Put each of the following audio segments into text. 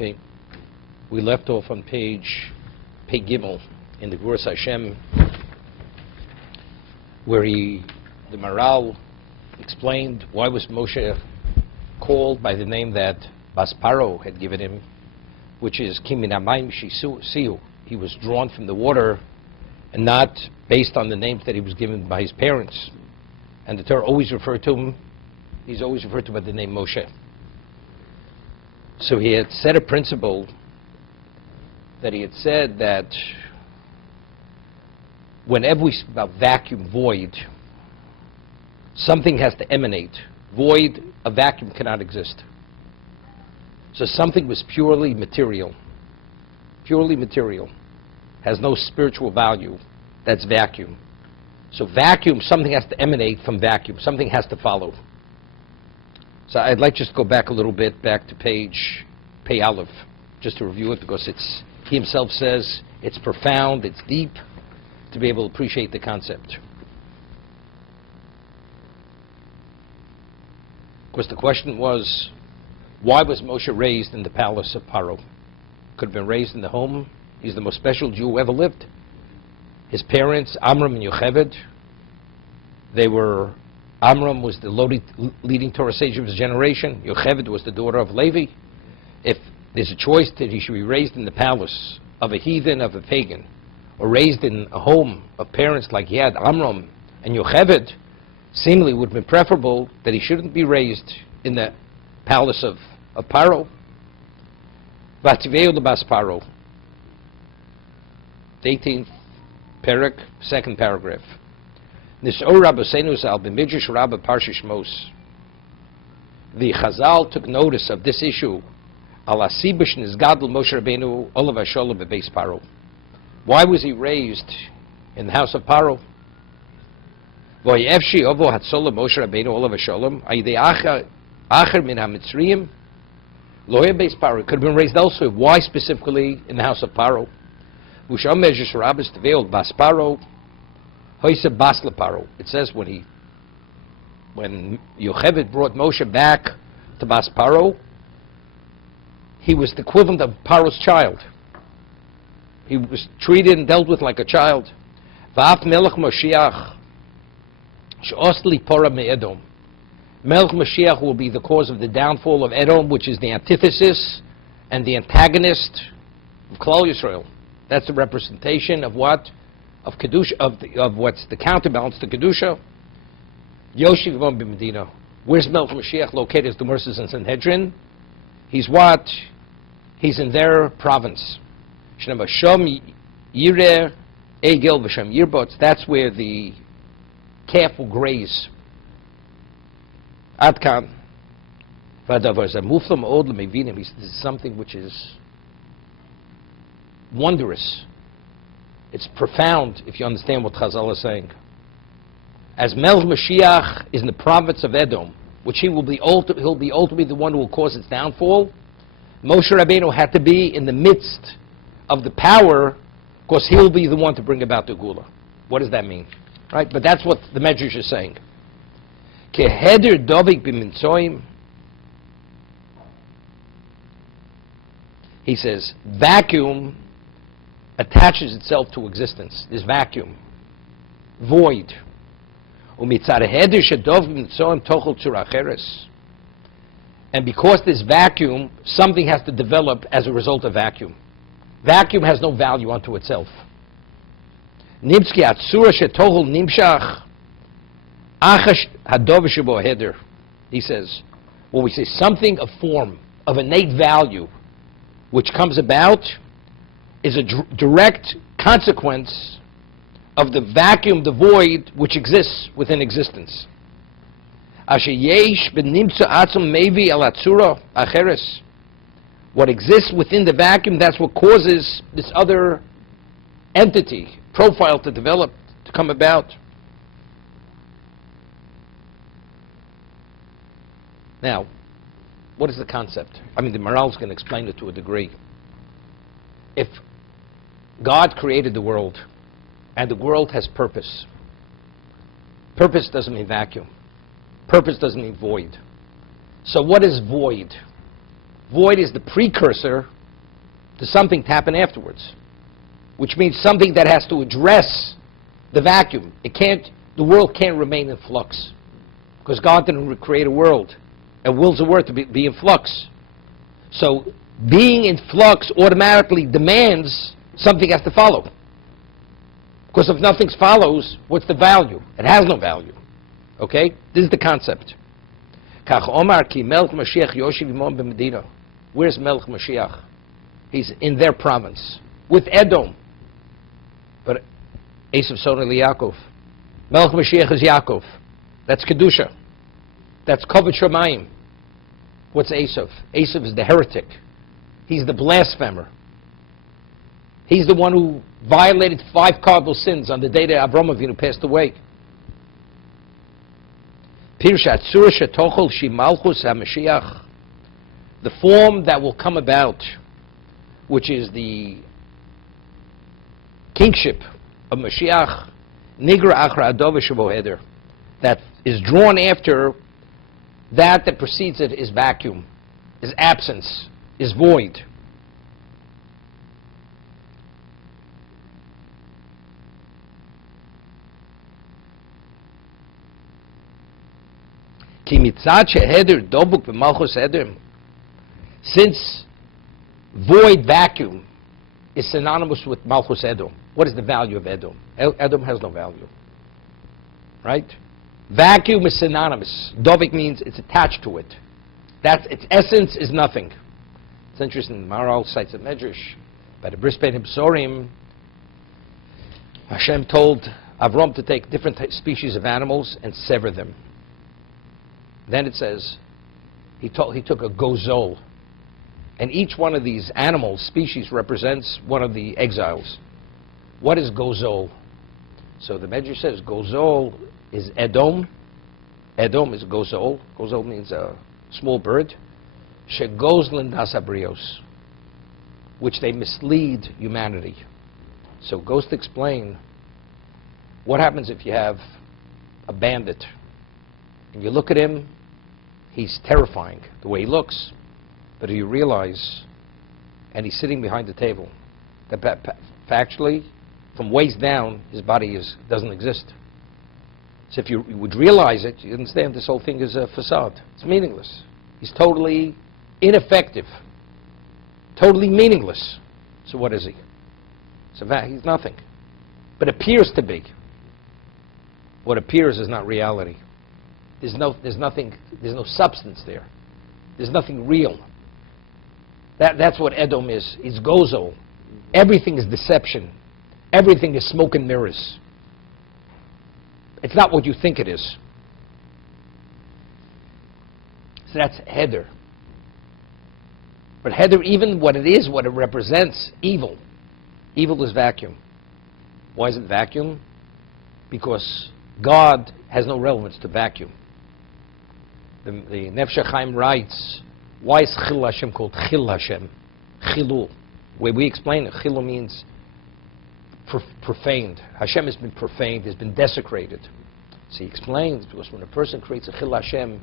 Okay, we left off on page Gimel in the Gevruras Hashem, where the Maral explained why was Moshe called by the name that Basparo had given him, which is Kimin Amayim Shisiu. He was drawn from the water, and not based on the names that he was given by his parents. And the Torah always referred to him. He's always referred to by the name Moshe. So he had set a principle that he had said that whenever we speak about vacuum, void, something has to emanate. Void, a vacuum cannot exist. So something was purely material, has no spiritual value, that's vacuum. So vacuum, something has to emanate from vacuum, something has to follow. So I'd like just to go back a little bit, back to page Pei Aleph, just to review it, because he himself says it's profound, it's deep, to be able to appreciate the concept. Of course, the question was, why was Moshe raised in the palace of Paro? Could have been raised in the home. He's the most special Jew who ever lived. His parents, Amram and Yocheved, Amram was the leading Torah sage of his generation. Yocheved was the daughter of Levi. If there's a choice that he should be raised in the palace of a heathen, of a pagan, or raised in a home of parents like he had, Amram and Yocheved, seemingly would have been preferable that he shouldn't be raised in the palace of Paro. Vativeu lebas Paro. The 18th parak, second paragraph. Nis'or Rabbeinu Zal b'midrash Rabbah Parshas Shmos. The Chazal took notice of this issue. Al asibish nizgadol Moshe Rabbeinu olav hasholem bebeis Paro. Why was he raised in the house of Paro? V'yevshi ovo hatzola Moshe Rabbeinu olav hasholem ayidei acher min hamitzriyim lo beis Paro. Could have been raised elsewhere. Why specifically in the house of Paro? V'sham medrash Rabbah teveil bas Paro. It says when Yocheved brought Moshe back to Bas Paro, he was the equivalent of Paro's child. He was treated and dealt with like a child. V'af Melech Mashiach she'osli pora me'edom. Melech Mashiach will be the cause of the downfall of Edom, which is the antithesis and the antagonist of Klal Yisrael. That's the representation of what? Of Kedusha, of what's the counterbalance to Kedusha. Yoshiv b'Medina. Where's Melech Mashiach located? As the Merces in Sanhedrin. He's what? He's in their province. Shnei Shom Yireh Egel v'Shem Yirbot. That's where the calf will graze. Adkan. V'adavar zamuflam od l'mevinim. This is something which is wondrous. It's profound if you understand what Chazal is saying. As Melech Mashiach is in the province of Edom, which he'll be ultimately the one who will cause its downfall, Moshe Rabbeinu had to be in the midst of the power, because he'll be the one to bring about the Gula. What does that mean? Right? But that's what the Medrash is saying. Keheder dovik b'minsoim. He says, vacuum attaches itself to existence. This vacuum, void. And because this vacuum, something has to develop as a result of vacuum. Vacuum has no value unto itself. He says, when we say something of form, of innate value, which comes about, is a direct consequence of the vacuum, the void, which exists within existence. What exists within the vacuum, that's what causes this other entity, profile to develop, to come about. Now, what is the concept? I mean, the Maral is going to explain it to a degree. If God created the world, and the world has purpose. Purpose doesn't mean vacuum. Purpose doesn't mean void. So what is void? Void is the precursor to something to happen afterwards, which means something that has to address the vacuum. The world can't remain in flux, because God didn't create a world and wills the world to be in flux. So being in flux automatically demands something has to follow. Because if nothing follows, what's the value? It has no value. Okay? This is the concept. Where's Melech Mashiach? He's in their province with Edom. But Esav son of Yaakov. Melech Mashiach is Yaakov. That's Kedusha. That's Kavod Shamayim. What's Esav? Esav is the heretic. He's the blasphemer. He's the one who violated 5 cardinal sins on the day that Avraham Avinu passed away. The form that will come about, which is the kingship of Mashiach, Nigra Achra Adov Shavo Heder, that is drawn after that precedes it, is vacuum, is absence, is void. Since void, vacuum, is synonymous with Malchus Edom. What is the value of Edom? Edom has no value. Right? Vacuum is synonymous. Dovik means it's attached to it. Its essence is nothing. It's interesting. Maharal cites a medrash by the Brisbane Hibsorim. Hashem told Avram to take different species of animals and sever them. Then it says he took a gozol, and each one of these animal species represents one of the exiles. What is gozol? So the Medrash says gozol is Edom. Edom is gozol. Gozol means a small bird. Shegozlin dasabrios, which they mislead humanity. So it goes to explain what happens if you have a bandit and you look at him. He's terrifying the way he looks, but you realize, and he's sitting behind the table, that factually, from waist down, his body doesn't exist. So if you would realize it, you understand this whole thing is a facade. It's meaningless. He's totally ineffective, totally meaningless. So what is he? So he's nothing, but appears to be. What appears is not reality. There's no substance there. There's nothing real. That's what Edom is. It's gozo. Everything is deception. Everything is smoke and mirrors. It's not what you think it is. So that's Heder. But Heder, even what it is, what it represents, evil. Evil is vacuum. Why is it vacuum? Because God has no relevance to vacuum. The Nefesh HaChaim writes, why is Chil Hashem called Chil Hashem? Chilul. Where we explain it, Chilul means profaned. Hashem has been profaned, has been desecrated. So he explains, because when a person creates a Chil Hashem,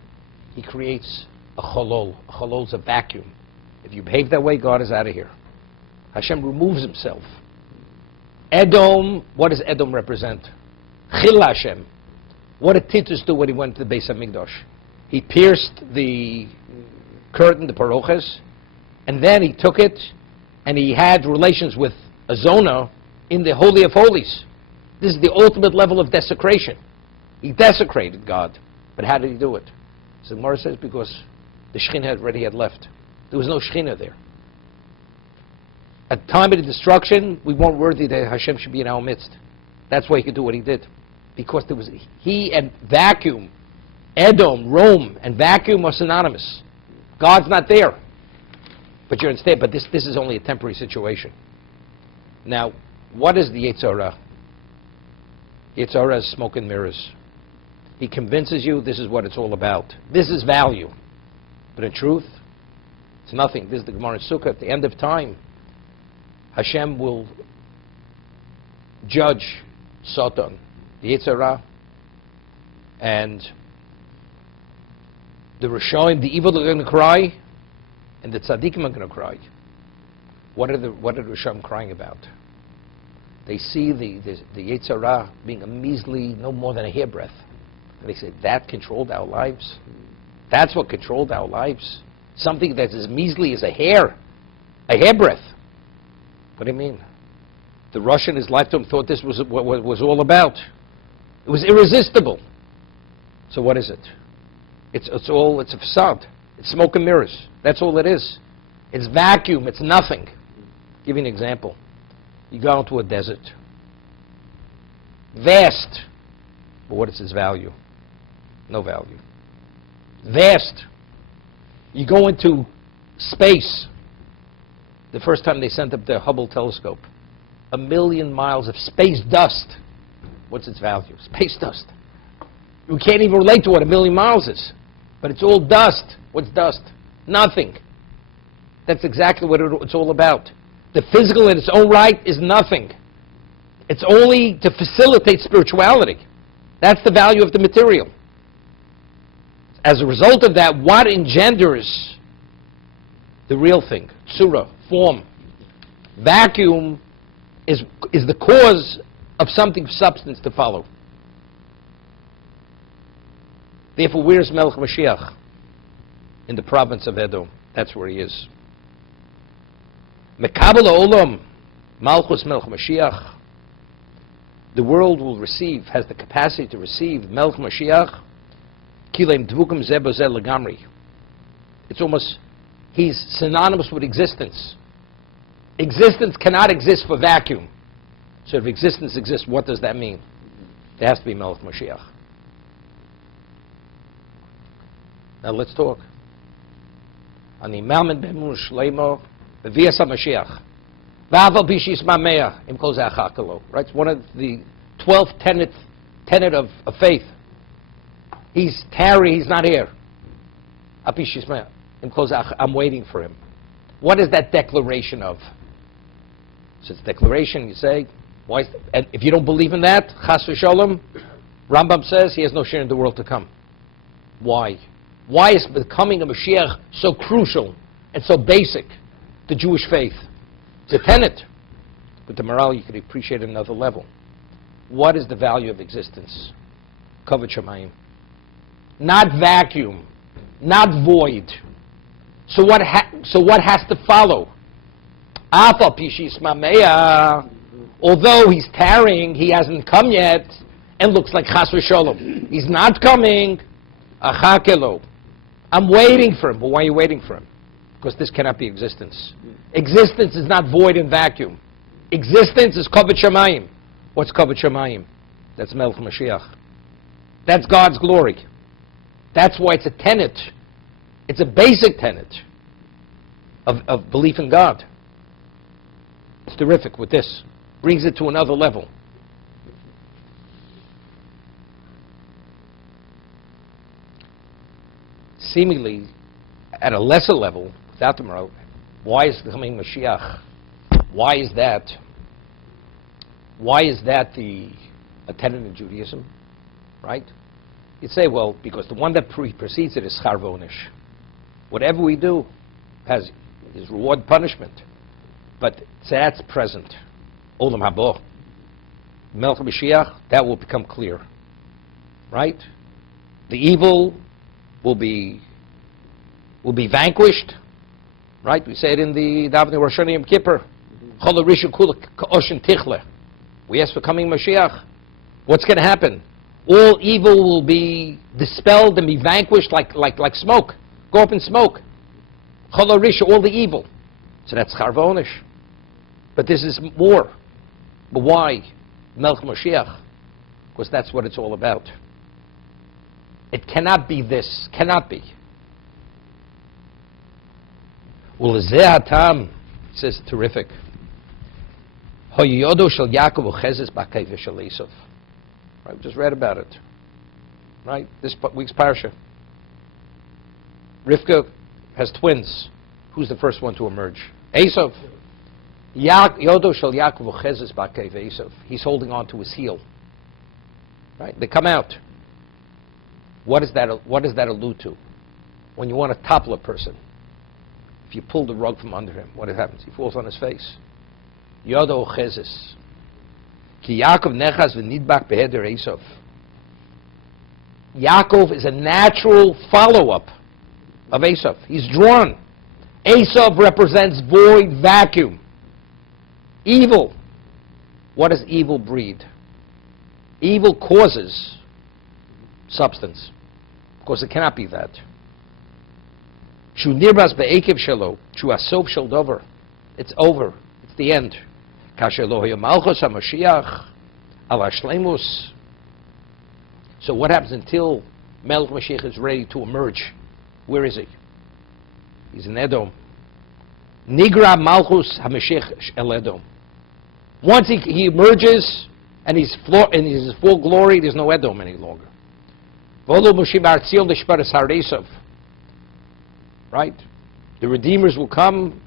he creates a Cholol. A Cholol is a vacuum. If you behave that way, God is out of here. Hashem removes himself. Edom, what does Edom represent? Chil Hashem. What did Titus do when he went to the Beis HaMikdash? He pierced the curtain, the paroches, and then he took it and he had relations with a zona in the Holy of Holies. This is the ultimate level of desecration. He desecrated God. But how did he do it? So the Gemara says because the Shekhinah already had left. There was no Shekhinah there. At the time of the destruction, we weren't worthy that Hashem should be in our midst. That's why he could do what he did. Because there was he and vacuum, Edom, Rome, and vacuum are synonymous. God's not there. But you're instead, but this is only a temporary situation. Now, what is the Yetzer Hara? Yetzer Hara is smoke and mirrors. He convinces you this is what it's all about. This is value. But in truth, it's nothing. This is the Gemara in Sukkah. At the end of time, Hashem will judge Satan, the Yetzer Hara, and the Rishonim, the evil, are going to cry, And the tzaddikim are going to cry. What are the Risham crying about? They see the Yetzer Hara being a measly, no more than a hairbreadth. And they say, that controlled our lives? That's what controlled our lives? Something that's as measly as a hairbreadth. What do you mean? The Russian in his lifetime thought this was what was all about. It was irresistible. So what is it? It's a facade. It's smoke and mirrors. That's all it is. It's vacuum. It's nothing. I'll give you an example. You go into a desert. Vast. But what is its value? No value. Vast. You go into space. The first time they sent up the Hubble telescope, 1 million miles of space dust. What's its value? Space dust. You can't even relate to what 1 million miles is. But it's all dust. What's dust? Nothing. That's exactly what it's all about. The physical in its own right is nothing. It's only to facilitate spirituality. That's the value of the material. As a result of that, what engenders the real thing? Tsura, form. Vacuum is the cause of something of substance to follow. Therefore, where's Melech Mashiach? In the province of Edom. That's where he is. Mekabel Olam, Malchus Melech Mashiach. The world will receive, has the capacity to receive Melech Mashiach. Kilem Dvukim Zebo Zel Lagamri. It's almost, he's synonymous with existence. Existence cannot exist for vacuum. So if existence exists, what does that mean? There has to be Melech Mashiach. Now let's talk. Ani Malman B'Emun Shleimo V'Vias HaMashiach V'Aval B'Shis Mamea Im Kol Zeh Achakalo. Right? It's one of the 12th tenet of faith. He's tarry, he's not here. Apishis Mamea Im Kol Zeh I'm waiting for him. What is that declaration of? So it's declaration, you say, why is and if you don't believe in that, Chas v'Sholom, Rambam says he has no share in the world to come. Why? Why is becoming a Mashiach so crucial and so basic to Jewish faith? It's a tenet. But the morale you could appreciate at another level. What is the value of existence? Kavod Shamayim. Not vacuum. Not void. So what has to follow? Afal Pishis Mameya. Although he's tarrying, he hasn't come yet, and looks like Chas v'Sholom. He's not coming. Achakelo. I'm waiting for him. But why are you waiting for him? Because this cannot be existence. Existence is not void and vacuum. Existence is Kavod Shamayim. What's Kavod Shamayim? That's Melech Mashiach. That's God's glory. That's why it's a tenet. It's a basic tenet of belief in God. It's terrific with this. Brings it to another level. Seemingly, at a lesser level, without the morale, why is coming Mashiach? Why is that? Why is that a tenet in Judaism? Right? You'd say, well, because the one that precedes it is Schar V'Onish. Whatever we do has is reward punishment. But that's present. Olam Habo. Melech Mashiach, that will become clear. Right? The evil will be vanquished. Right? We say it in the Davening Rosh Hashanah Yom Kippur. Chol Rishon Kula K'oshen Tichle. We ask for coming Mashiach. What's going to happen? All evil will be dispelled and be vanquished like smoke. Go up in smoke. Chol Rishon, all the evil. So that's Schar V'Onish. But this is more. But why? Melech Mashiach. Because that's what it's all about. It cannot be this. Cannot be. Ulezeh hatam, it says terrific. Hoyodo shel Yaakov uchezes b'keiv shel Esav. Right, we just read about it. Right, this week's parsha. Rivka has twins. Who's the first one to emerge? Esav. Yodo shel Yaakov uchezes b'keiv Esav. He's holding on to his heel. Right, they come out. What does that allude to? When you want to topple a person, if you pull the rug from under him, what happens? He falls on his face. Yodo chezes. Ki Yaakov nechaz v'nidbak beheder Esav. Yaakov is a natural follow-up of Esav. He's drawn. Esav represents void, vacuum. Evil. What does evil breed? Evil causes substance. Of course, it cannot be that. Shu nirbas be'ekev shelo, shu asof shel dover. It's over. It's the end. Kasher lo hoya malchus HaMashiach al hashleimus. So what happens until Melech Mashiach is ready to emerge? Where is he? He's in Edom. Nigra malchus HaMashiach el Edom. Once he emerges and he's in his full glory, there's no Edom any longer. Volo Moshe Bar Tzion L'Shparas Har Esav. Right? The Redeemers will come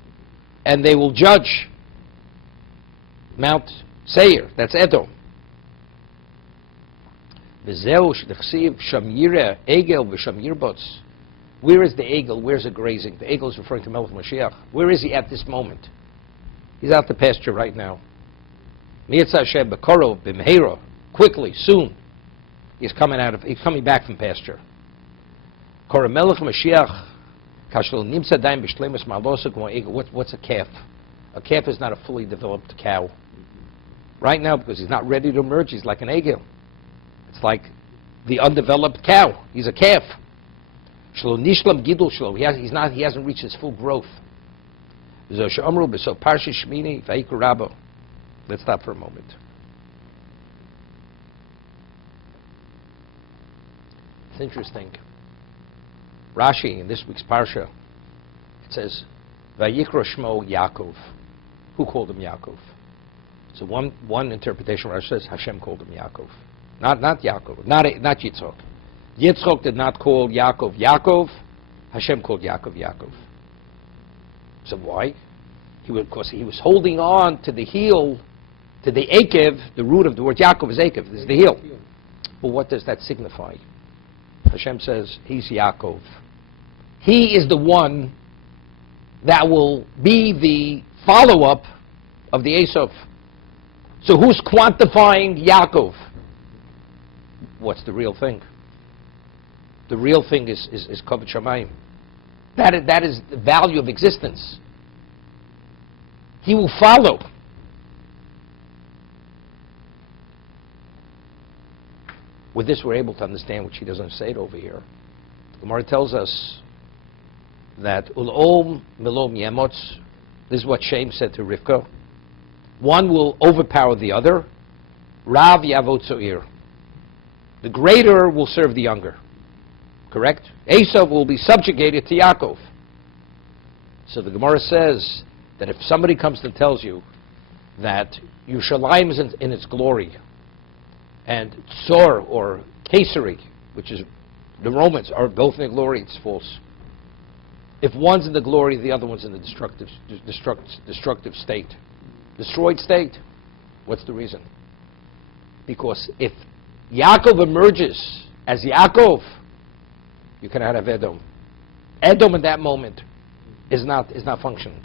and they will judge Mount Seir. That's Edom. V'zeu sh'nechsiv shamyire egel v'shamyir bots. Where is the egel? Where's it grazing? The egel is referring to Melech Mashiach. Where is he at this moment? He's out to pasture right now. Mi'etz Hashem b'korov b'mheira. Quickly, soon. He's coming back from pasture. Kora Melech Mashiach kashlo nimsa daim b'shleimus ma'alosa k'mo egel. What's a calf? A calf is not a fully developed cow. Right now, because he's not ready to emerge, he's like an egel. It's like the undeveloped cow. He's a calf. Shlo nishlam gidul shlo. He hasn't reached his full growth. So Parshas Shmini v'Eikur Rabbo. Let's stop for a moment. It's interesting. Rashi in this week's Parsha, it says, Vayikra Shmo Yaakov. Who called him Yaakov? So one interpretation Rashi says Hashem called him Yaakov. Not Yaakov, not Yitzchok. Yitzchok did not call Yaakov Yaakov. Hashem called Yaakov Yaakov. So why? Because he was holding on to the heel, to the Akev. The root of the word Yaakov is Akev. This is the heel. But what does that signify? Hashem says he's Yaakov. He is the one that will be the follow-up of the Esav. So who's quantifying Yaakov? What's the real thing? The real thing is Kavod Shamayim. That is the value of existence. He will follow. With this, we're able to understand, which he doesn't say it over here. The Gemara tells us that Ul'om Milom Yemotz. This is what Shem said to Rivka. One will overpower the other. Rav Yavot Zo'ir. The greater will serve the younger. Correct? Esav will be subjugated to Yaakov. So the Gemara says that if somebody comes and tells you that Yerushalayim is in its glory, and Tzor or Kesari, which is the Romans, are both in the glory, it's false. If one's in the glory, the other one's in the destructive state. Destroyed state. What's the reason? Because if Yaakov emerges as Yaakov, you cannot have Edom. Edom in that moment is not functioning.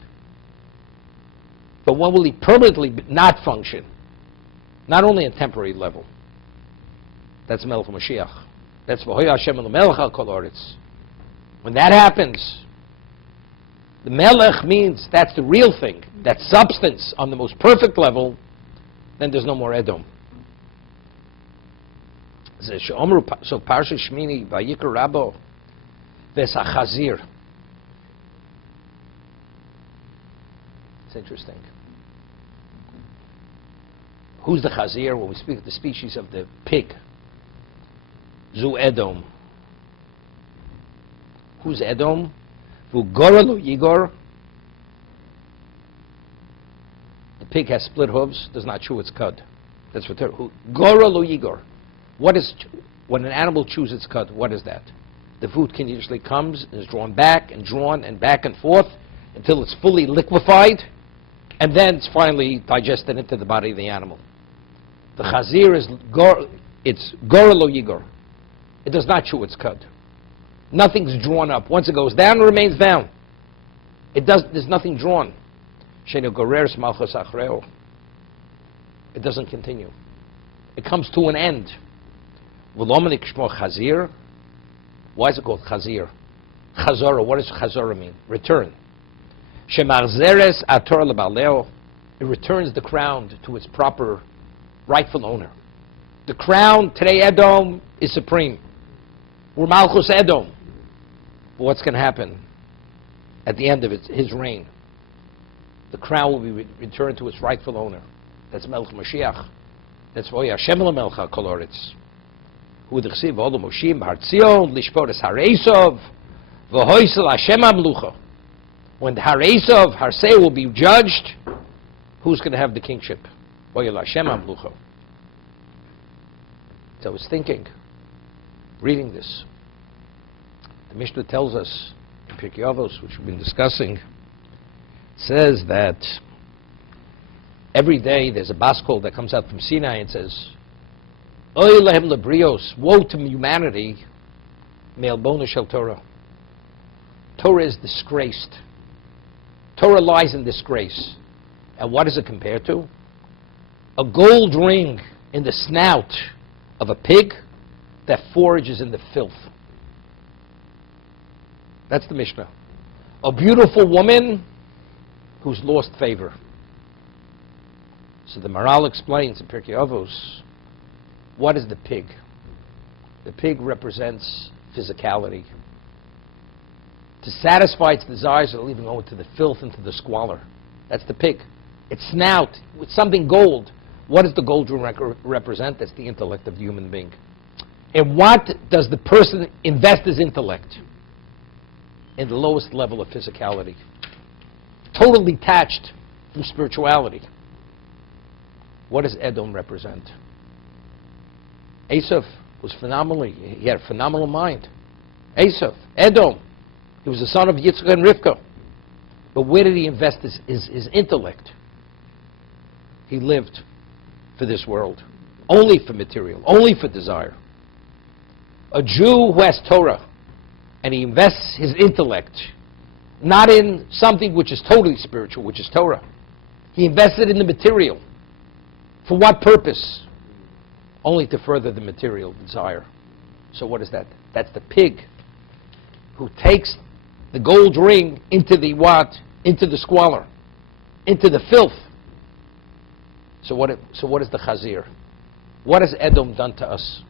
But when will he permanently not function? Not only on a temporary level. That's Melech Mashiach. That's V'hoya Hashem el Melech al kol haaretz. When that happens, the Melech means that's the real thing. That substance on the most perfect level, then there's no more Edom. So Parshas Shmini Vayikra Rabbo V'Sachazir. It's interesting. Who's the Chazir? When we speak of the species of the pig, Zu Edom. Who's Edom? V'Gora lo Yigor. The pig has split hooves, does not chew its cud. That's what Gora lo Yigor. What is, when an animal chews its cud, what is that? The food continuously comes and is drawn back and drawn and back and forth until it's fully liquefied, and then it's finally digested into the body of the animal. The chazir is it's Gora lo Yigor. It does not chew its cud. Nothing's drawn up. Once it goes down, it remains down. There's nothing drawn. It doesn't continue. It comes to an end. Why is it called chazir? Chazara, what does chazara mean? Return. It returns the crown to its proper rightful owner. The crown, today Edom, is supreme. We're Malchus Edom. But what's going to happen at the end of his reign? The crown will be returned to its rightful owner. That's Melch Mashiach. That's why Hashem Melcha Koloritz. Who the Chsiv all the Moshim Hartzion Lishporis Hareisov V'Hoisel Hashem Amlucha. When the Hareisov Harsei will be judged, who's going to have the kingship? V'Hoisel Hashem Amlucha. So I was thinking, reading this. The Mishnah tells us in Pirkei Avos, which we've been discussing, says that every day there's a bas kol that comes out from Sinai and says, Oy lehem lebrios, woe to humanity, me'elbona shel Torah. Torah is disgraced. Torah lies in disgrace. And what is it compared to? A gold ring in the snout of a pig that forages in the filth. That's the Mishnah. A beautiful woman who's lost favor. So the Maral explains in Pirkei Avos, what is the pig? The pig represents physicality. To satisfy its desires, it'll even go into the filth, into the squalor. That's the pig. Its snout, with something gold. What does the gold ring represent? That's the intellect of the human being. And what does the person invest his intellect? In the lowest level of physicality. Totally detached from spirituality. What does Edom represent? Esav was phenomenally, he had a phenomenal mind. Esav, Edom, he was the son of Yitzchak and Rivka. But where did he invest his intellect? He lived for this world, only for material, only for desire. A Jew who has Torah, and he invests his intellect, not in something which is totally spiritual, which is Torah. He invested in the material. For what purpose? Only to further the material desire. So what is that? That's the pig who takes the gold ring into the what? Into the squalor, into the filth. So what is the chazir? What has Edom done to us?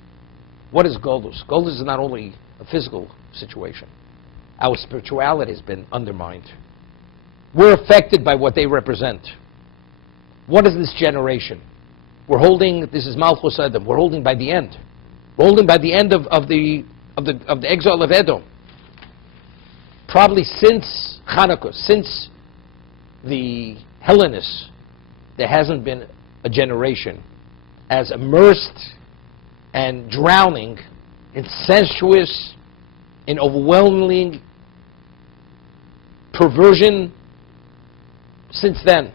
What is Goldus? Goldus is not only a physical situation. Our spirituality has been undermined. We're affected by what they represent. What is this generation? We're holding, this is Malchus Edom, we're holding by the end. We're holding by the end of the exile of Edom. Probably since Hanukkah, since the Hellenists, there hasn't been a generation as immersed and drowning in sensuous, in overwhelming perversion since then.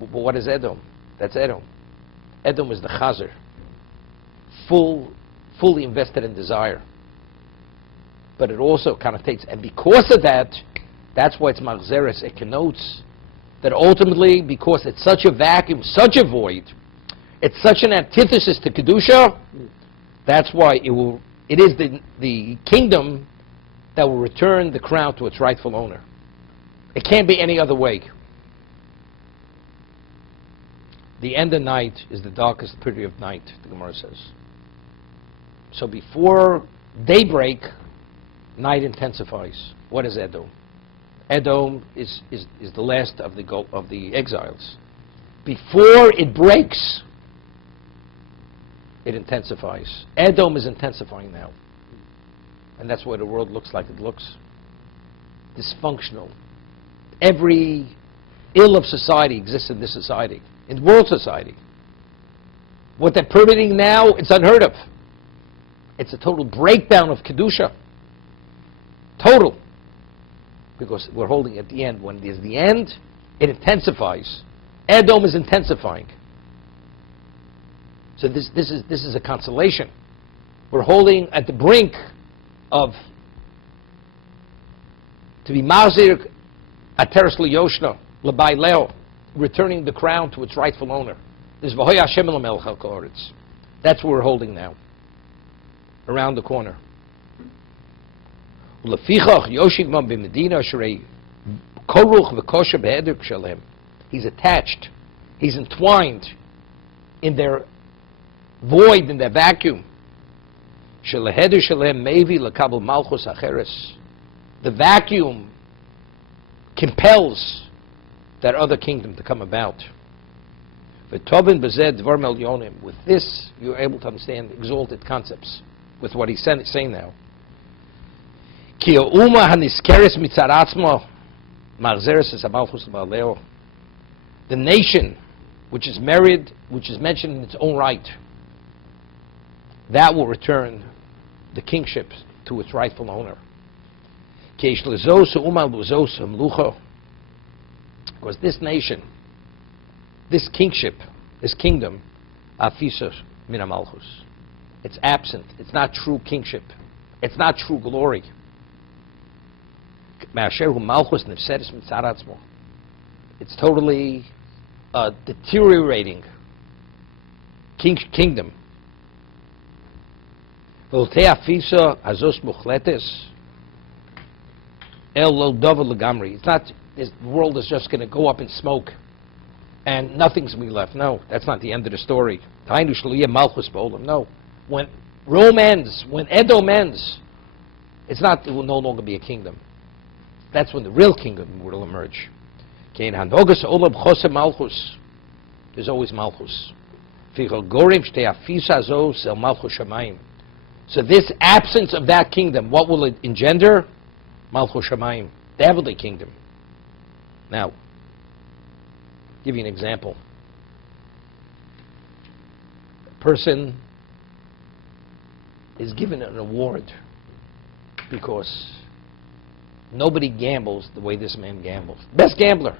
But what is Edom? That's Edom. Edom is the chazer, fully invested in desire. But it also connotates, and because of that, that's why it's Machzeres. It connotes that ultimately, because it's such a vacuum, such a void, it's such an antithesis to Kedusha, that's why it is the kingdom that will return the crown to its rightful owner. It can't be any other way. The end of night is the darkest period of night, the Gemara says. So before daybreak, night intensifies. What is Edom? Edom is the last of the exiles. Before it breaks, it intensifies. Edom is intensifying now. And that's why the world looks like it looks. Dysfunctional. Every ill of society exists in this society, in world society. What they're permitting now, it's unheard of. It's a total breakdown of Kedusha. Total. Because we're holding at the end. When there's the end, it intensifies. Edom is intensifying. So this is a consolation. We're holding at the brink of, to be Mazir Ateres liyoshna, lebai leo, returning the crown to its rightful owner. This v'hoy Hashem l'melech al kol haaretz. That's what we're holding now, around the corner. Ulefichach yoshiv man b'medina shrei koruch v'kosher b'heder kshalem. He's attached, he's entwined in their void, in their vacuum. Sheleheder shalem mevi lekabel malchus acheres. The vacuum compels that other kingdom to come about. With this, you're able to understand exalted concepts with what he's saying now. The nation which is married, which is mentioned in its own right, that will return the kingship to its rightful owner. Because this nation, this kingship, this kingdom, afisah min malchus, it's absent. It's not true kingship. It's not true glory. It's totally deteriorating kingdom. It's not, this world is just going to go up in smoke and nothing's going to be left. No, that's not the end of the story. No. When Rome ends, when Edom ends, it will no longer be a kingdom. That's when the real kingdom will emerge. There's always malchus. So this absence of that kingdom, what will it engender? Malchus Shamayim, the heavenly kingdom. Now, I'll give you an example. A person is given an award because nobody gambles the way this man gambles. Best gambler.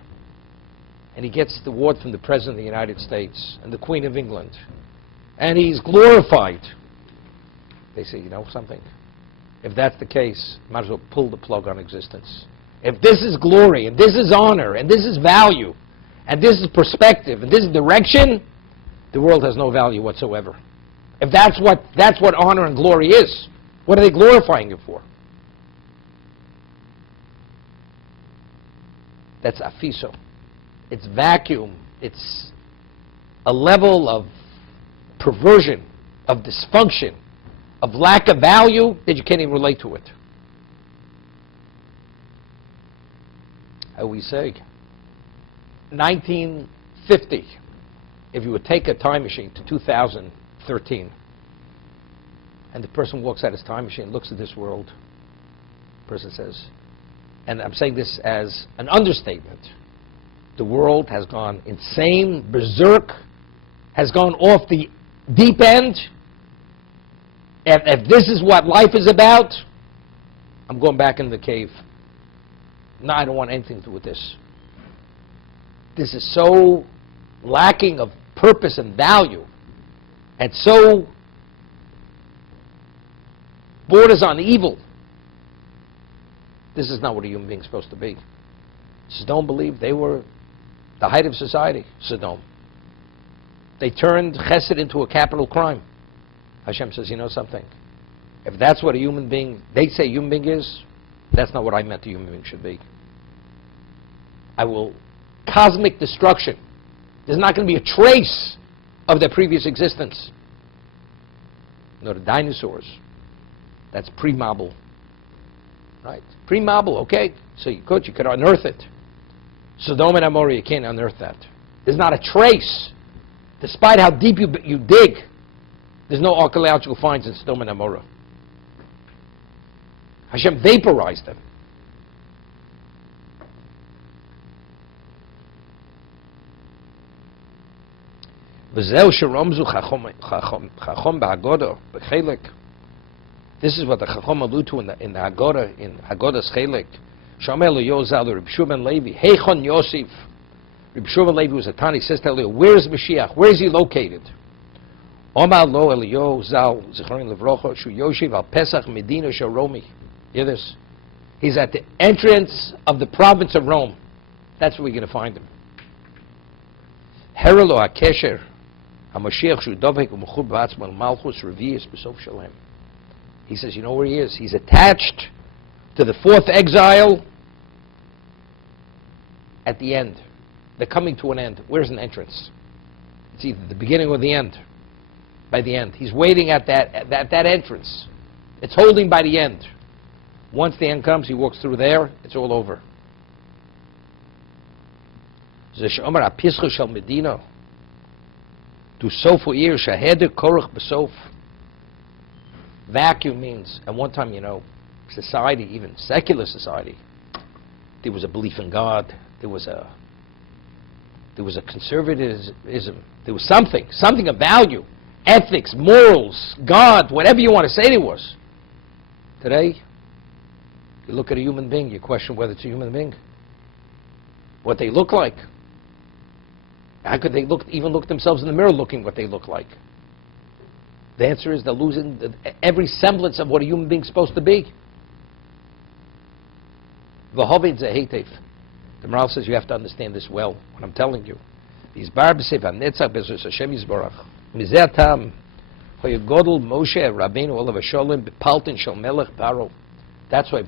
And he gets the award from the President of the United States and the Queen of England. And he's glorified. They say, you know something? If that's the case, might as well pull the plug on existence. If this is glory, and this is honor, and this is value, and this is perspective, and this is direction, the world has no value whatsoever. If that's what honor and glory is, what are they glorifying you for? That's afiso. It's vacuum. It's a level of perversion, of dysfunction, of lack of value that you can't even relate to it. How we say, 1950, if you would take a time machine to 2013, and the person walks out his time machine, looks at this world, the person says, and I'm saying this as an understatement, the world has gone insane, berserk, has gone off the deep end. If this is what life is about, I'm going back in the cave. No, I don't want anything to do with this. This is so lacking of purpose and value, and so borders on evil. This is not what a human being is supposed to be. Sodom believed they were the height of society. Sodom. They turned chesed into a capital crime. Hashem says, you know something? If that's what a human being, they say human being is, that's not what I meant a human being should be. I will cosmic destruction. There's not going to be a trace of their previous existence. No, the dinosaurs. That's pre-Mabul. Right? Pre-Mabul, okay. So you could unearth it. Sodom and Amorah, you can't unearth that. There's not a trace. Despite how deep you dig, there's no archaeological finds in Sodom and Amorah. Hashem vaporized them. This is what the Chacham allude to in the Haggadah, in Haggadah's Chelek. Shamel Yozal, Reb Shimon Levi, Heichon Yosef. Reb Shimon Levi was a Tani, says to Elio, where's Mashiach? Where is he located? Omar lo Elio Zal, Zichron Levrocha, Shu Yoshev al Pesach Medina Sharomi. Hear this? He's at the entrance of the province of Rome. That's where we're going to find him. Herelo HaKesher HaMashiach Shu Dovek U'Mechub B'Atzmo Malchus Revius B'Sof Shalem. He says, you know where he is? He's attached to the fourth exile at the end. They're coming to an end. Where's an entrance? It's either the beginning or the end. By the end. He's waiting at that entrance. It's holding by the end. Once the end comes, he walks through there, it's all over. Vacuum means, at one time, society, even secular society, there was a belief in God, there was a conservatism, there was something of value, ethics, morals, God, whatever you want to say there was. Today, you look at a human being, you question whether it's a human being, what they look like. How could they even look themselves in the mirror looking what they look like? The answer is they're losing every semblance of what a human being is supposed to be. The Maharal says you have to understand this well, what I'm telling you. That's why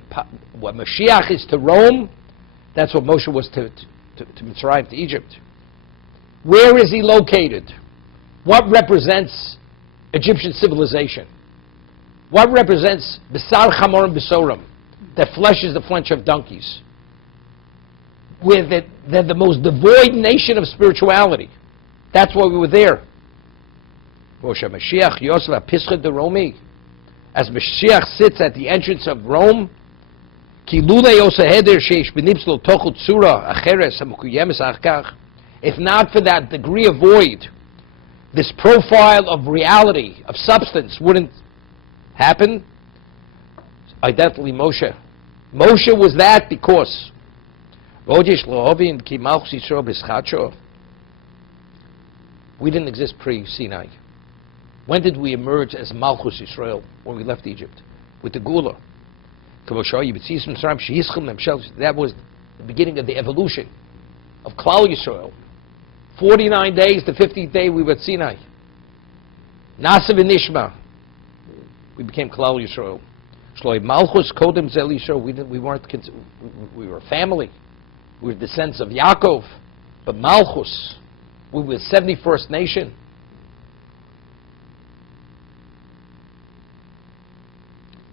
what Mashiach is to Rome, that's what Moshe was to Mitzrayim, to Egypt. Where is he located? What represents Egyptian civilization? What represents Besar Chamorim Besorim? That flesh is the flesh of donkeys. They're the most devoid nation of spirituality. That's why we were there. Moshe Mashiach Yosef Pischa de Romi. As Mashiach sits at the entrance of Rome, if not for that degree of void, this profile of reality, of substance, wouldn't happen. Identically, Moshe was that because we didn't exist pre-Sinai. When did we emerge as Malchus Yisrael? When we left Egypt, with the Gula. That was the beginning of the evolution of Klal Yisrael. 49 days, the 50th day we were at Sinai. Nasa v'nishma. We became Klal Yisrael. Shloi Malchus Kodem Zel Yisrael. We were family. We were descendants of Yaakov. But Malchus, we were the 71st nation.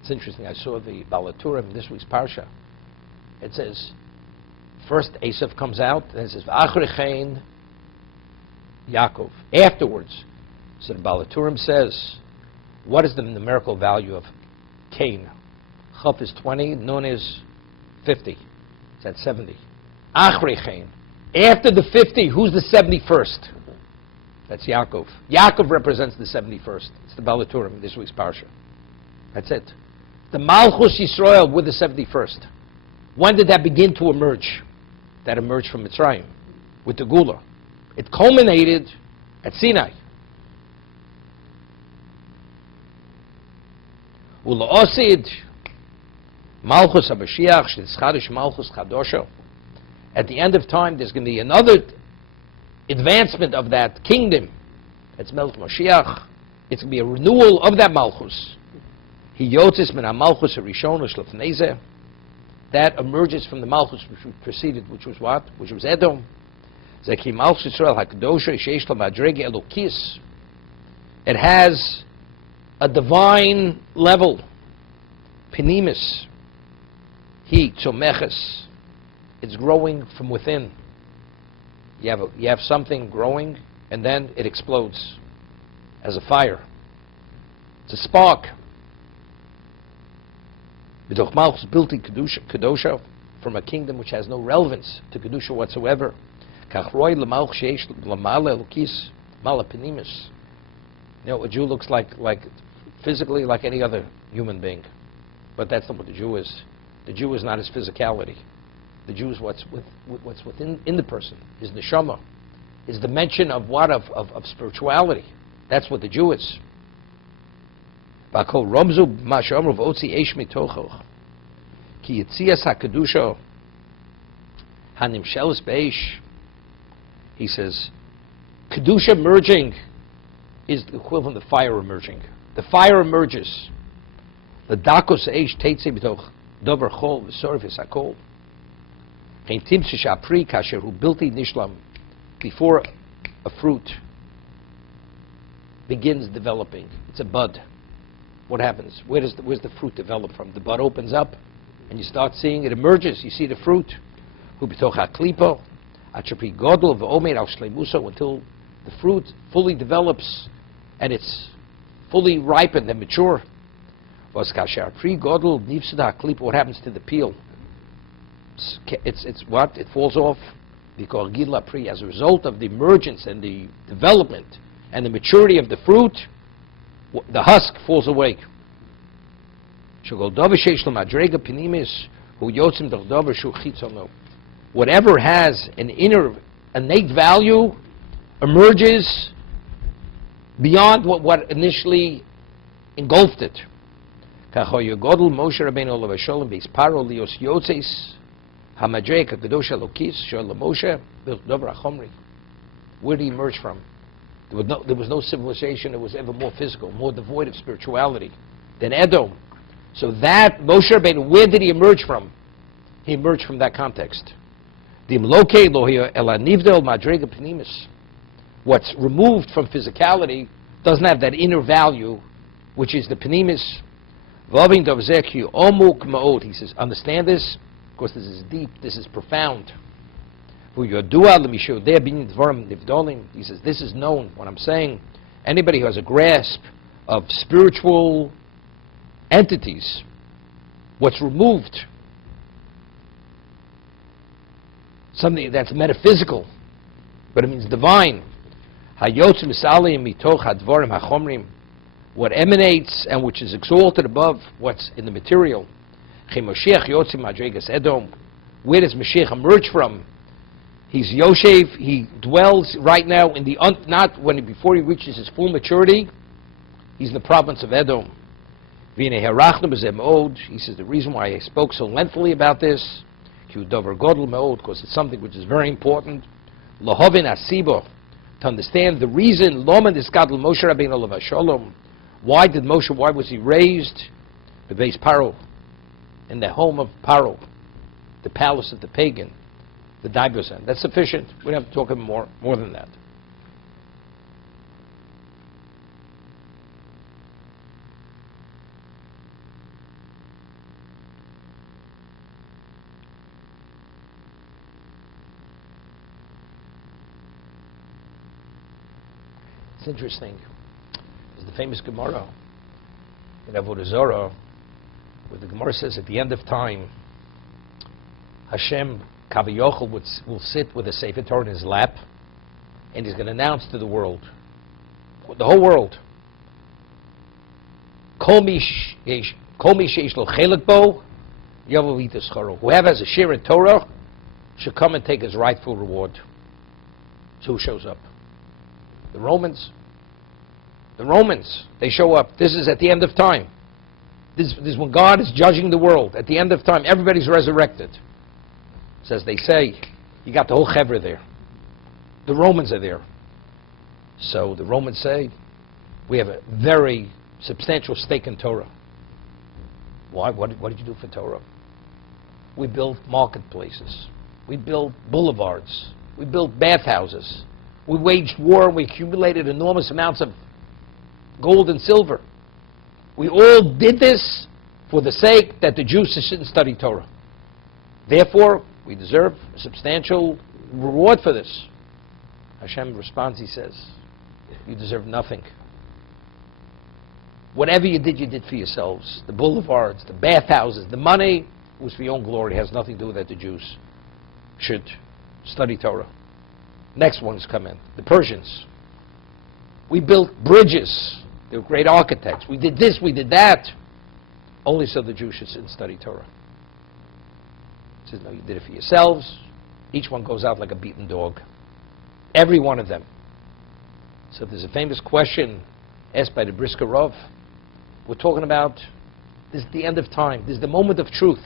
It's interesting, I saw the Balaturim in this week's Parsha. It says, first Esav comes out, and it says, V'achrechein Yaakov. Afterwards, so the Balaturim says, what is the numerical value of Cain? Chaf is 20, Nun is 50. That's 70. Achrechein. After the 50, who's the 71st? That's Yaakov. Yaakov represents the 71st. It's the Balaturim in this week's Parsha. That's it. The Malchus Yisrael were the 71st. When did that begin to emerge? That emerged from Mitzrayim, with the Gula. It culminated at Sinai. Ula'osid Malchus HaMashiach Sh'nitzchadish Malchus Chadosho. At the end of time, there's going to be another advancement of that kingdom. It's Melech Mashiach. It's going to be a renewal of that Malchus. That emerges from the Malchus which preceded, which was what? Which was Edom. It has a divine level. Penimis. It's growing from within. You have something growing, and then it explodes as a fire. It's a spark. B'doch Malchus built in Kedosha from a kingdom which has no relevance to Kedusha whatsoever. Kachroi l'malch sheish l'mala elokis mala penimis. A Jew looks like physically like any other human being, but that's not what the Jew is. The Jew is not his physicality. The Jew is what's within the person. His neshama, his dimension of what of spirituality. That's what the Jew is. Bakol romzu mashomru v'otzi eish mitocho ki yitzias hakadusha Hanim Shelis Beish, he says, Kedusha merging is the equivalent of fire emerging. The fire emerges. The dakos eish teitze b'toch dover chol v'sorvis hakol. Ein timtze shapri kasher hu bilti nishlam, before a fruit begins developing. It's a bud. What happens? Where's the fruit develop from? The bud opens up, and you start seeing it emerges. You see the fruit. Hu b'toch haklipo, achapri godol v'omer al shleimuso, until the fruit fully develops and it's fully ripened and mature. What happens to the peel? It's what? It falls off. As a result of the emergence and the development and the maturity of the fruit, the husk falls away. Whatever has an inner innate value emerges beyond what initially engulfed it. Moshe Rabbeinu olav hasholem beis paro lios yotzes hamadreg hakadosh elokis shel Moshe b'dover hachomri. Where did he emerge from? There was no civilization that was ever more physical, more devoid of spirituality than Edom. So that Moshe Rabbeinu, where did he emerge from? He emerged from that context. What's removed from physicality doesn't have that inner value, which is the penimis. He says, understand this, because this is deep, this is profound. He says, this is known. What I'm saying, anybody who has a grasp of spiritual entities, what's removed, something that's metaphysical, but it means divine. What emanates and which is exalted above what's in the material. Where does Mashiach emerge from? He's Yoshev, he dwells right now in the, before he reaches his full maturity, he's in the province of Edom. He says, the reason why I spoke so lengthily about this, because it's something which is very important, to understand the reason, why was he raised? Paro, in the home of Paro, the palace of the pagan, the Daibozan. That's sufficient. We don't have to talk about more than that. It's interesting. There's the famous Gemara in Avodah Zarah, where the Gemara says at the end of time, Hashem Kavayochel will sit with a Sefer Torah in his lap, and he's going to announce to the world, the whole world, whoever has a share in Torah should come and take his rightful reward. So who shows up? The Romans, they show up. This is at the end of time. This is when God is judging the world. At the end of time, everybody's resurrected. As they say, you got the whole Chevra there. The Romans are there. So the Romans say, we have a very substantial stake in Torah. Why? What did you do for Torah? We built marketplaces. We built boulevards. We built bathhouses. We waged war and we accumulated enormous amounts of gold and silver. We all did this for the sake that the Jews shouldn't study Torah. Therefore, we deserve a substantial reward for this. Hashem responds, he says, you deserve nothing. Whatever you did for yourselves. The boulevards, the bathhouses, the money, it was for your own glory. It has nothing to do with that the Jews should study Torah. Next ones come in. The Persians. We built bridges. They were great architects. We did this, we did that. Only so the Jews should sit and study Torah. He says, no, you did it for yourselves. Each one goes out like a beaten dog. Every one of them. So there's a famous question asked by the Brisker Rav. We're talking about, this is the end of time. This is the moment of truth.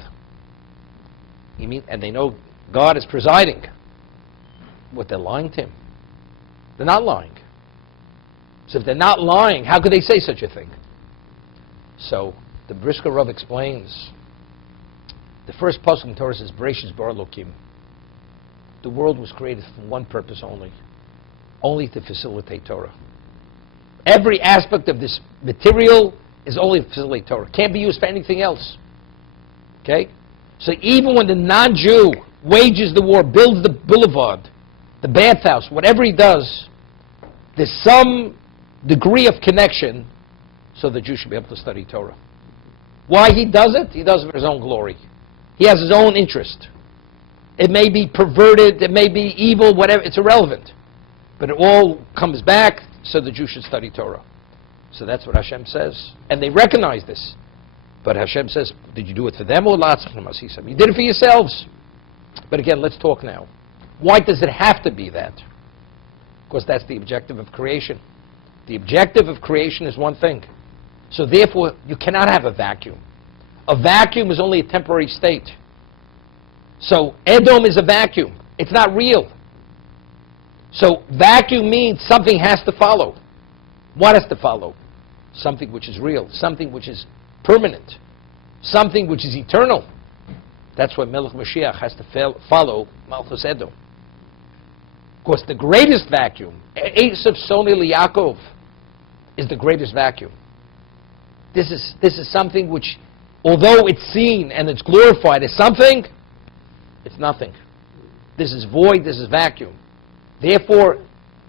You mean, and they know God is presiding. What, they're lying to him? They're not lying. So if they're not lying, how could they say such a thing? So the Brisker Rav explains, the first pasuk in Torah says, Bereshis bara Elokim. The world was created for one purpose only to facilitate Torah. Every aspect of this material is only to facilitate Torah. Can't be used for anything else. Okay? So even when the non-Jew wages the war, builds the boulevard, the bathhouse, whatever he does, there's some degree of connection so the Jew should be able to study Torah. Why he does it? He does it for his own glory. He has his own interest. It may be perverted, it may be evil, whatever, it's irrelevant. But it all comes back so the Jew should study Torah. So that's what Hashem says. And they recognize this. But Hashem says, did you do it for them or l'atzmachem? You did it for yourselves. But again, let's talk now. Why does it have to be that? Because that's the objective of creation. The objective of creation is one thing. So therefore, you cannot have a vacuum. A vacuum is only a temporary state. So Edom is a vacuum. It's not real. So vacuum means something has to follow. What has to follow? Something which is real. Something which is permanent. Something which is eternal. That's why Melech Mashiach has to follow Malchus Edom. Of course, the greatest vacuum, Esav Soni Yaakov, is the greatest vacuum. This is something which, although it's seen and it's glorified as something, it's nothing. This is void, this is vacuum. Therefore,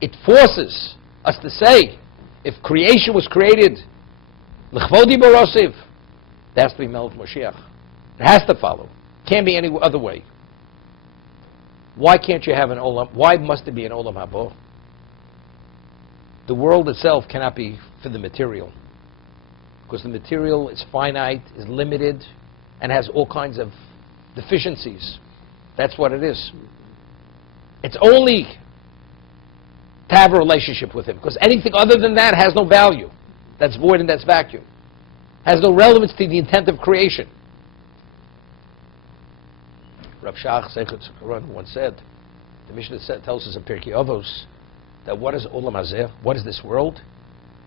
it forces us to say, if creation was created, L'chvodi Barosiv, there has to be Melech Mashiach. It has to follow. Can't be any other way. Why can't you have an Olam? Why must it be an Olam Haba? The world itself cannot be for the material. Because the material is finite, is limited, and has all kinds of deficiencies. That's what it is. It's only to have a relationship with him. Because anything other than that has no value. That's void and that's vacuum. Has no relevance to the intent of creation. Rav Shach Zeichet Zikaron once said, the Mishnah tells us in Pirkei Avos, that what is Olam Hazeh? What is this world?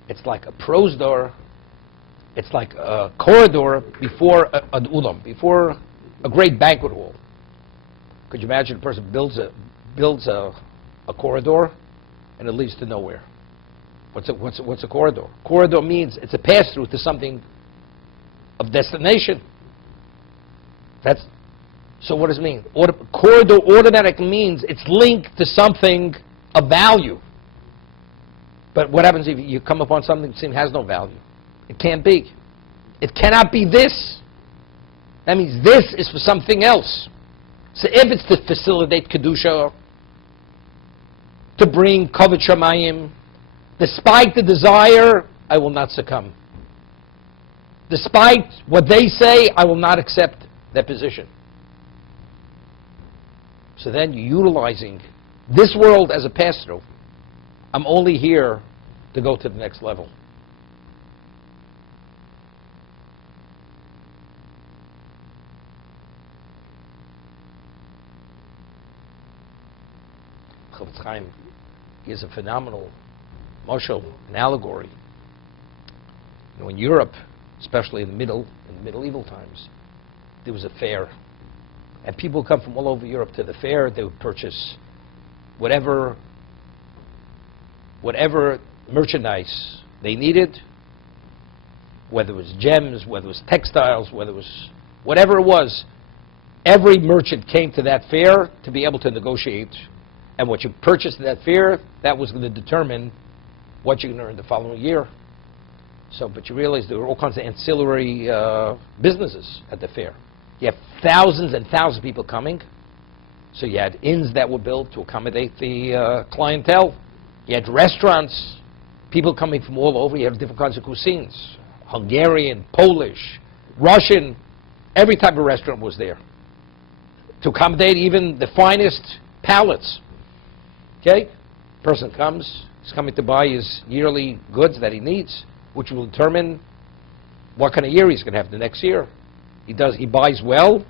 It's like a prosdor, it's like a corridor before an ulam, before a great banquet hall. Could you imagine a person builds a corridor and it leads to nowhere? What's a corridor? Corridor means it's a pass-through to something of destination. So what does it mean? Corridor automatically means it's linked to something of value. But what happens if you come upon something that has no value? It can't be. It cannot be this. That means this is for something else. So if it's to facilitate Kedusha, to bring Kavod Shamayim, despite the desire, I will not succumb. Despite what they say, I will not accept their position. So then you're utilizing this world as a pass-through. I'm only here to go to the next level. Chofetz Chaim gives a phenomenal mashal, an allegory. You know, in Europe, especially in the medieval times, there was a fair. And people would come from all over Europe to the fair. They would purchase whatever merchandise they needed, whether it was gems, whether it was textiles, whatever it was. Every merchant came to that fair to be able to negotiate. And what you purchased at that fair, that was going to determine what you can earn the following year. But you realize there were all kinds of ancillary businesses at the fair. You have thousands and thousands of people coming. So you had inns that were built to accommodate the clientele. You had restaurants, people coming from all over. You had different kinds of cuisines. Hungarian, Polish, Russian, every type of restaurant was there. To accommodate even the finest palates. Okay? Person comes, he's coming to buy his yearly goods that he needs, which will determine what kind of year he's going to have the next year. He buys well,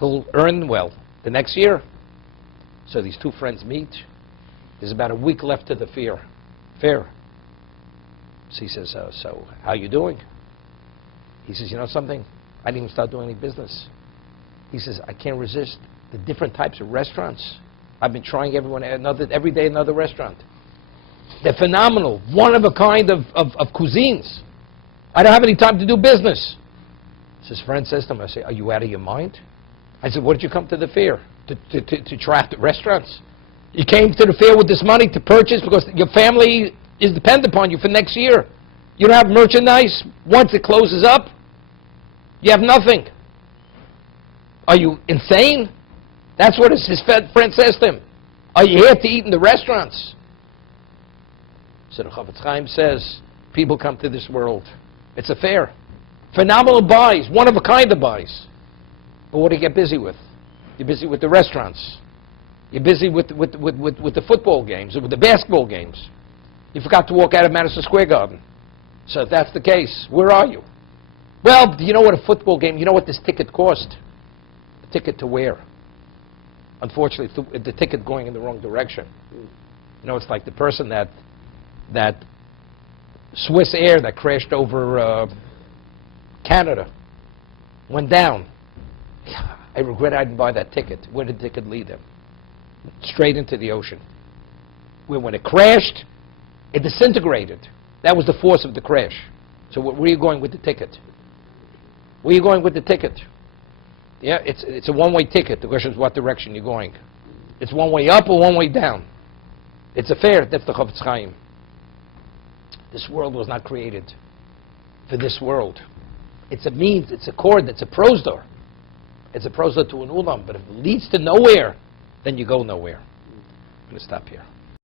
he'll earn well. The next year. So these two friends meet. There's about a week left to the fair. So he says, so how you doing? He says, you know something? I didn't even start doing any business. He says, I can't resist the different types of restaurants. I've been trying every day another restaurant. They're phenomenal, one of a kind of cuisines. I don't have any time to do business. So his friend says to him, I say, are you out of your mind? I said, what did you come to the fair? To try out the restaurants? You came to the fair with this money to purchase because your family is dependent upon you for next year. You don't have merchandise. Once it closes up, you have nothing. Are you insane? That's what his friend says to him. Are you here to eat in the restaurants? So the Chafetz Chaim says, people come to this world. It's a fair. Phenomenal buys, one of a kind of buys. But what do you get busy with? You're busy with the restaurants. You're busy with the football games, with the basketball games. You forgot to walk out of Madison Square Garden. So if that's the case, where are you? Well, do you know what a football game, you know what this ticket cost? A ticket to where? Unfortunately, the ticket going in the wrong direction. You know, it's like the person that Swiss Air that crashed over Canada went down. I regret I didn't buy that ticket. Where did the ticket lead them? Straight into the ocean. When it crashed, it disintegrated. That was the force of the crash. So where are you going with the ticket? Where are you going with the ticket? Yeah, it's a one-way ticket. The question is what direction you're going. It's one way up or one way down. It's a fair. That's the Chafetz Chaim. This world was not created for this world. It's a means, it's a cord, it's a prosdor. It's a prosdor to an ulam, but if it leads to nowhere, then you go nowhere. I'm going to stop here.